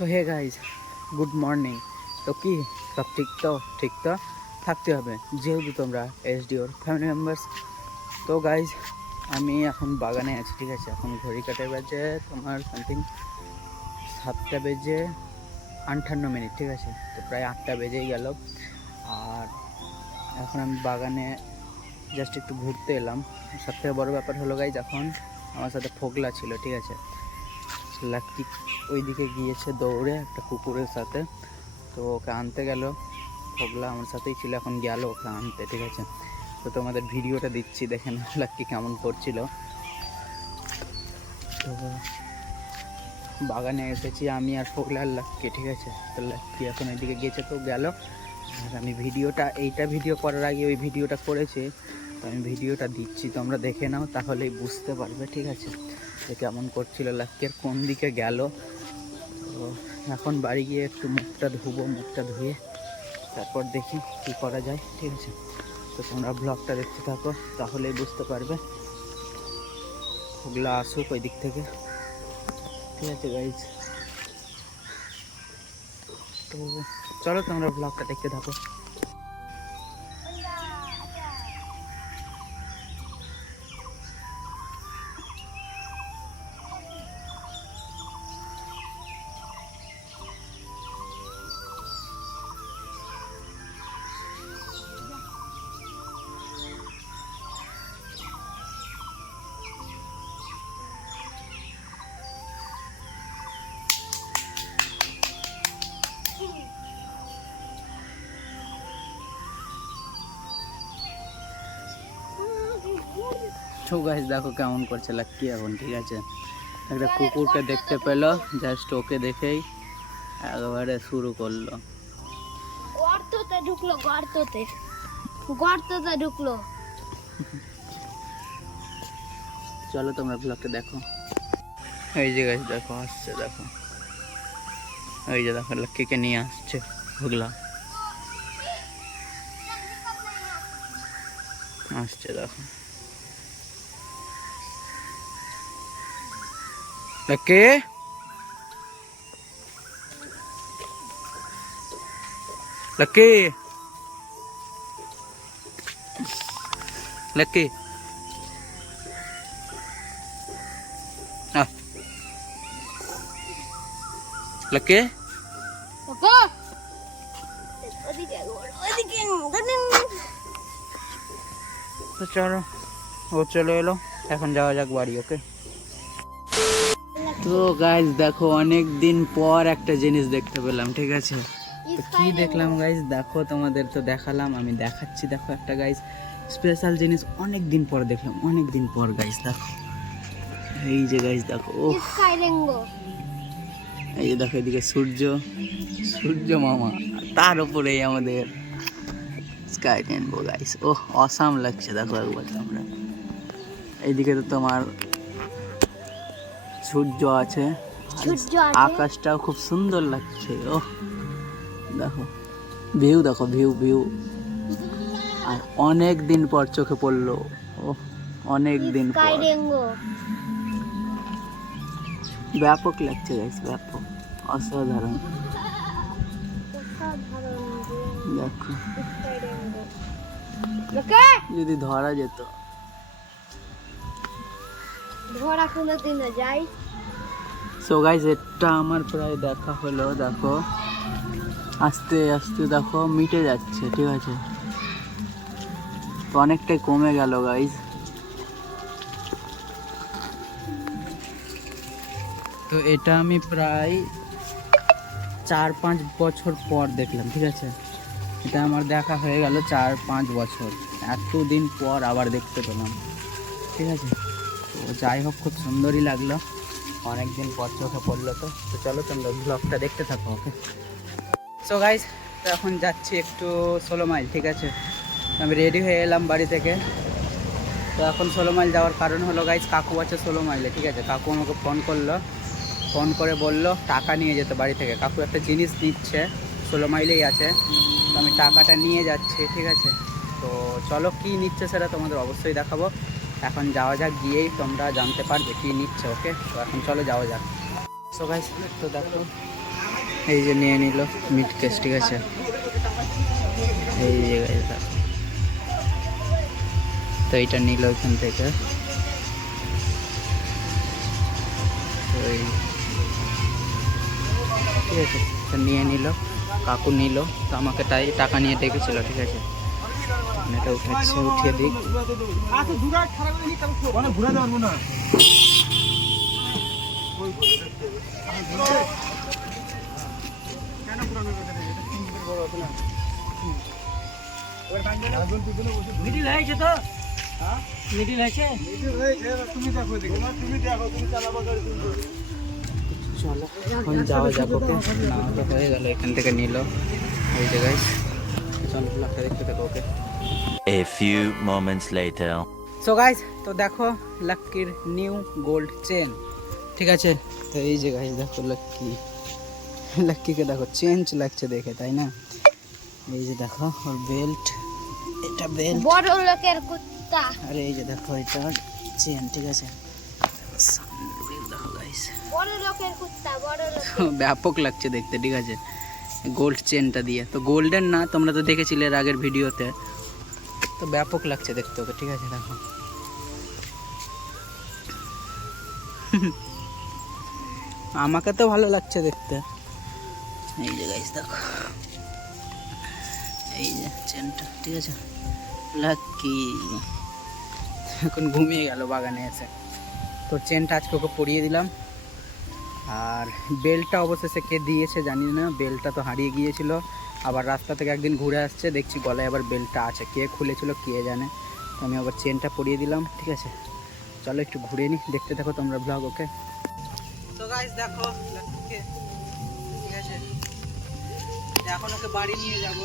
So hey guys, good morning. তো কি সব ঠিক তো থাকতে হবে, যেহেতু তোমরা এসডিওর ফ্যামিলি মেম্বার্স। তো গাইজ আমি এখন বাগানে আছি, ঠিক আছে। এখন ঘড়ি কাটে বাজে তোমার সামথিং 7টা বেজে 58 মিনিট, ঠিক আছে। তো প্রায় 8টা বেজেই গেল। আর এখন আমি বাগানে জাস্ট একটু ঘুরতে এলাম। সবথেকে বড় ব্যাপার হলো গাইজ, এখন আমার সাথে ফোগলা ছিল, ঠিক আছে। লাকি ওইদিকে গিয়েছে দৌড়ে একটা কুকুরের সাথে, তো ওকে আনতে গেল। ফোগলা আমার সাথেই ছিল, এখন গেল ওকে আনতে, ঠিক আছে। তো তোমাদের ভিডিওটা দিচ্ছি, দেখেন লাকি কেমন করছিল। তো বাগানে এসেছি আমি আর ফোগলা আর লাকি, ঠিক আছে। তো লাকি এখন ওইদিকে গিয়েছে, তো গেল। আর আমি এইটা ভিডিও করার আগে ওই ভিডিওটা করেছি, তো আমি ভিডিওটা দিচ্ছি, তোমরা দেখে নাও, তাহলেই বুঝতে পারবে, ঠিক আছে, যে কেমন করছিল লাকি আর কোন দিকে গেল। তো এখন বাড়ি গিয়ে একটু মুখটা ধুবো, মুখটা ধুয়ে তারপর দেখি কী করা যায়, ঠিক আছে। তো তোমরা ব্লগটা দেখতে থাকো, তাহলেই বুঝতে পারবে। ওগুলো আসুক ওই দিক থেকে, ঠিক আছে গাইজ। তো চলো তোমরা ব্লগটা দেখতে থাকো। তো গাইজ দেখো কেমন করছে লাকি এখন, ঠিক আছে। একটা কুকুরকে দেখতে পেলো, জাস্ট ওকে দেখেই একেবারে শুরু করলো। গর্ততে ঢুকলো। চলো তোমরা ব্লগটা দেখো। এই যে গাইজ দেখো আসছে, দেখো এই যে দেখো লাকিকে নিয়ে আসছে ভুগলা, আসছে দেখো লাকি। লাকি লাকি লাকি তো চলো, ও চলে এলো, এখন যাওয়া যাক বাড়ি, ওকে। তো গাইজ দেখো অনেক দিন পর একটা জিনিস দেখতে পেলাম, ঠিক আছে। তো কি দেখলাম গাইজ দেখো, তোমাদের তো দেখালাম, আমি দেখাচ্ছি। দেখো একটা গাইজ স্পেশাল জিনিস অনেক দিন পর দেখলাম, অনেক দিন পর গাইজ দেখো। এই যে গাইজ দেখো, ও এই যে দেখো এদিকে সূর্য মামা, তার উপরে আমাদের স্কাই রেনবো গাইজ। ও অসাম লাগছে, দেখো একবার তোমরা। এইদিকে তো তোমার সূর্য আছে, আকাশটাও খুব সুন্দর লাগছে। ও দেখো দেখো ভিউ। আর অনেক দিন পর চোখে পড়লো, ও অনেক দিন পর। ব্যাপক লাগছে গাইস, ব্যাপক, অসাধারণ। দেখো যদি ধরা যেত, সো গাইস এটা আমার প্রায় দেখা হলো, দেখো আস্তে আস্তে দেখো মিটে যাচ্ছে, ঠিক আছে। তো অনেকটাই কমে গেল গাইস। তো এটা আমি প্রায় 4-5 বছর পর দেখলাম, ঠিক আছে। এটা আমার দেখা হয়ে গেল 4-5 বছর, এতদিন পর আবার দেখতে পেলাম, ঠিক আছে। তো যাই হোক, খুব সুন্দরই লাগলো, অনেকদিন পর চোখে পড়লো। তো চলো তোমরা ব্লগটা দেখতে থাকো, ওকে। সো গাইস তো এখন যাচ্ছি একটু 16 মাইল, ঠিক আছে। আমি রেডি হয়ে এলাম বাড়ি থেকে। তো এখন 16 মাইল যাওয়ার কারণ হলো গাইস, কাকু আছে 16 মাইলে, ঠিক আছে। কাকু আমাকে ফোন করে বললো টাকা নিয়ে যেতে বাড়ি থেকে। কাকু একটা জিনিস নিচ্ছে, 16 মাইলেই আছে, তো আমি টাকাটা নিয়ে যাচ্ছি, ঠিক আছে। তো চলো কী নিচ্ছে সেটা তোমাদের অবশ্যই দেখাবো। এখন যাওয়া যাক, গিয়েই তোমরা জানতে পারবে কী নিচ্ছে, ওকে। তো এখন চলো যাওয়া যাক। সো গাইস তো দেখো এই যে নিয়ে নিল মিট কেস, ঠিক আছে। এই যে guys দেখো, তো এইটা নিল ওইখান থেকে। তো এই ঠিক আছে, তো নিয়ে নিল, কাকু নিল। তো আমাকে তাই টাকা নিয়ে ডেকেছিল, ঠিক আছে। এটা উঠাচ্ছে, উঠিয়ে দিক। মিডিল হয়েছে তো, মিডিল হয়েছে। চলো এখন যাওয়া যাক, ওকে না তো হয়ে গেল, এখান থেকে নিল এই জায়গায়। চলো ব্লগটা দেখতে থাকো, ওকে। A few moments later. So guys, তো দেখো লাক্কির নিউ গোল্ড চেন, ঠিক আছে। তো এই যে গাইস দেখো লাক্কিকে দেখো চেঞ্জ লাগছে দেখে, তাই না? এই যে দেখো ওর বেল্ট, এটা বেল্ট, বড় লোকের কুত্তা। আরে এই যে দেখো এটা চেন, ঠিক আছে। দেখো গাইস বড় লোকের কুত্তা, বড় লোক। ব্যাপক লাগছে দেখতে, ঠিক আছে, গোল্ড চেনটা দিয়ে। তো গোল্ডেন না, তোমরা তো দেখেছিলে এর আগের ভিডিওতে, তো ব্যাপক লাগছে দেখতে ওকে, ঠিক আছে। দেখো আমাকে তো ভালো লাগছে দেখতে। এই যে গাইস দেখো, এই যে চেনটা, ঠিক আছে। লাকি এখন ঘুমিয়ে গেল বাগানে এসে। তো চেনটা আজকে ওকে পরিয়ে দিলাম। আর বেলটা অবশেষে কে দিয়েছে জানি না, বেলটা তো হারিয়ে গিয়েছিল। আবার রাস্তা থেকে একদিন ঘুরে আসছে, দেখছি গলায় আবার বেলটা আছে, কে খুলেছিল কে জানে। তো আমি আবার চেনটা পরিয়ে দিলাম, ঠিক আছে। চলো একটু ঘুরে নি, দেখতে থাকো তোমরা ব্লগ, ওকে। তো গাইস দেখো লাকিকে, ঠিক আছে, এখন ওকে বাড়ি নিয়ে যাব।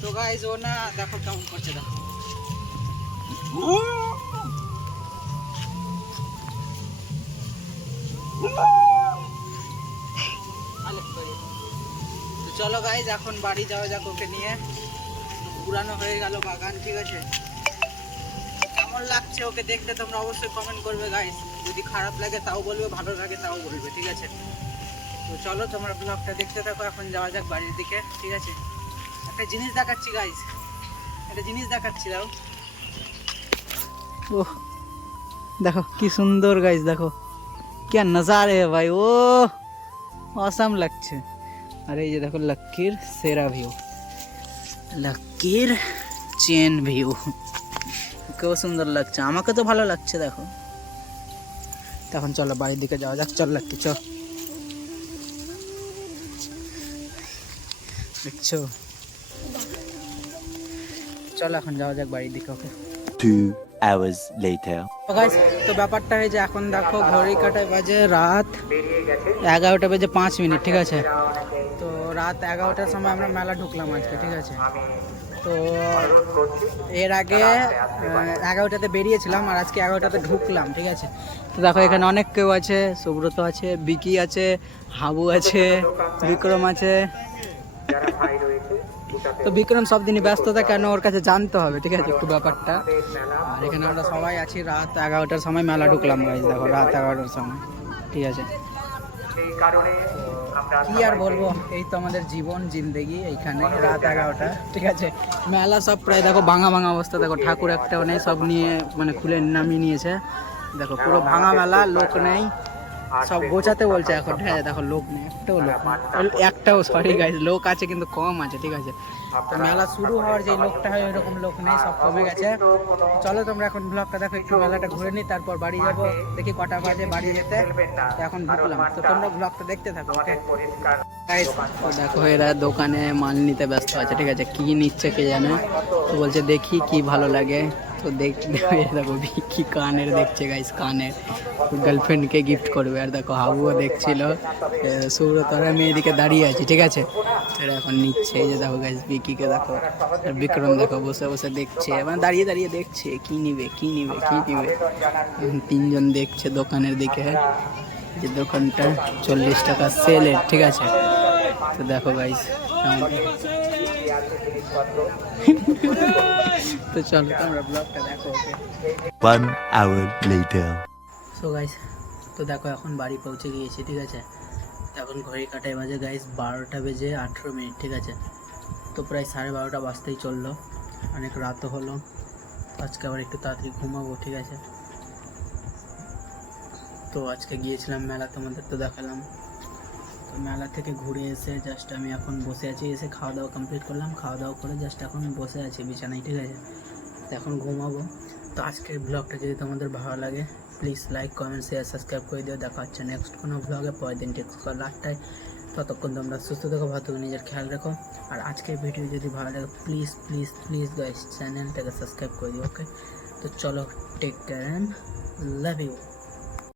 তো গাইস ও না দেখো কেমন করছে, দেখো তো চলো গাইস এখন বাড়ি যাওয়া যাক ওকে নিয়ে। পুরানো হয়ে গেল বাগান, ঠিক আছে। কেমন লাগছে ওকে দেখতে তোমরা অবশ্যই কমেন্ট করবে গাইস। যদি খারাপ লাগে তাও বলবে, ভালো লাগে তাও বলবে, ঠিক আছে। তো চলো তোমরা ব্লগটা দেখতে থাকো, এখন যাওয়া যাক বাড়ির দিকে, ঠিক আছে। একটা জিনিস দেখাচ্ছি গাইস, একটা জিনিস দেখাচ্ছি, দাও। ওহ দেখো কি সুন্দর গাইস, দেখো কি নজারে ভাই, ও অসাম লাগছে। আর এই যে দেখো লাক্কির সেরা ভিউ, লাক্কির চেন ভিউ, কেউ সুন্দর লাগছে, আমাকে তো ভালো লাগছে দেখো। তখন চলো বাড়ির দিকে যাওয়া যাক, চল লাক্কি চল। দেখছো, চলো এখন যাওয়া যাক বাড়ির দিকে, ওকে। 2 hours later. তো গাইস, তো ব্যাপারটা হয়েছে এখন দেখো ঘড়ি কাটায় বাজে রাত 11:05, ঠিক আছে। তো রাত 11টার সময় আমরা মেলা ঢুকলাম আজকে, ঠিক আছে। তো এর আগে 11টাতে বেরিয়েছিলাম, আর আজকে 11টাতে ঢুকলাম, ঠিক আছে। তো দেখো এখানে অনেক কেউ আছে, সুব্রত আছে, বিকি আছে, হাবু আছে, বিক্রম আছে। তো বিক্রম সব দিনই ব্যস্ত থাকে, কেন ওর কাছে জানতে হবে, ঠিক আছে, একটু ব্যাপারটা। আর এখানে আমরা সবাই আছি, রাত 11টার সময় মেলা ঢুকলাম গাইস, দেখো রাত 11টার সময়, ঠিক আছে। কি আর বলবো, এই তো আমাদের জীবন জিন্দেগি এইখানে, রাত 11টা, ঠিক আছে। মেলা সব প্রায় দেখো ভাঙা ভাঙা অবস্থা, দেখো ঠাকুর একটাও নেই, সব নিয়ে মানে খুলে নামিয়ে নিয়েছে, দেখো পুরো ভাঙা মেলা, লোক নেই, সব গোছাতে বলছে এখন, হ্যাঁ দেখো লোক নেই, একটাও সরি গাইস, লোক আছে কিন্তু কম আছে, ঠিক আছে। তো মেলা শুরু হওয়ার যে লোকটা হয় ওইরকম লোক নেই, সব কমে গেছে। চলো তোমরা এখন ব্লগটা দেখো, একটু মেলাটা ঘুরে নিই, তারপর বাড়ি যাবো, দেখি কটা বাজে বাড়ি যেতে। তো এখন ঢুকলাম, তো তোমরা ব্লগটা দেখতে থাকো, ওকে। গাইস তো দেখো এরা দোকানে মাল নিতে ব্যস্ত আছে, ঠিক আছে, কি নিচ্ছে কে জানে। তো বলছে দেখি কি ভালো লাগে, তো দেখো কি কানের দেখছে গাইস, কানের গার্লফ্রেন্ডকে গিফট করবে। আর দেখো হাবুও দেখছিল, সৌরতরা মেয়েদিকে দাঁড়িয়ে আছে, ঠিক আছে। এরা এখন নিচ্ছে, এই যে দেখো গাইস বিকিকে দেখো, আর বিক্রম দেখো বসে বসে দেখছে, মানে দাঁড়িয়ে দাঁড়িয়ে দেখছে কি নিবে কি নিবে কি নিবে। তিনজন দেখছে দোকানের দিকে, যে দোকানটা 40 টাকা সেলের, ঠিক আছে। তো দেখো গাইস তো চলো তোমরা ব্লগটা দেখো, ওকে। 1 hour later. সো গাইস, তো দেখো এখন বাড়ি পৌঁছে গিয়েছি, ঠিক আছে। এখন ঘড়ি কাটায় বাজে গাইস 12টা বেজে 18 মিনিট, ঠিক আছে। তো প্রায় 12:30 বাজতেই চললো, অনেক রাতও হলো। আজকে আবার একটু তাড়াতাড়ি ঘুমাবো, ঠিক আছে। তো আজকে গিয়েছিলাম মেলা, তোমাদের তো দেখালাম। তো মেলা থেকে ঘুরে এসে জাস্ট আমি এখন বসে আছি, এসে খাওয়া দাওয়া কমপ্লিট করলাম, খাওয়া দাওয়া করে জাস্ট এখন বসে আছি বিছানায়, ঠিক আছে। তো এখন ঘুমাবো। তো আজকের ব্লগটা যদি তোমাদের ভালো লাগে please like, comment, share, subscribe করে দিও। দেখা হচ্ছে নেক্সট কোনো ব্লগে পরের দিন ঠিক সকাল 8টায়। ততক্ষণ তোমরা সুস্থ থাকো, ভালো থাকো, নিজের খেয়াল রাখো। আর আজকের ভিডিও যদি ভালো লাগে প্লিজ প্লিজ প্লিজ গাইস চ্যানেলটাকে সাবস্ক্রাইব করে দিও, ওকে। তো চলো, take care and love you.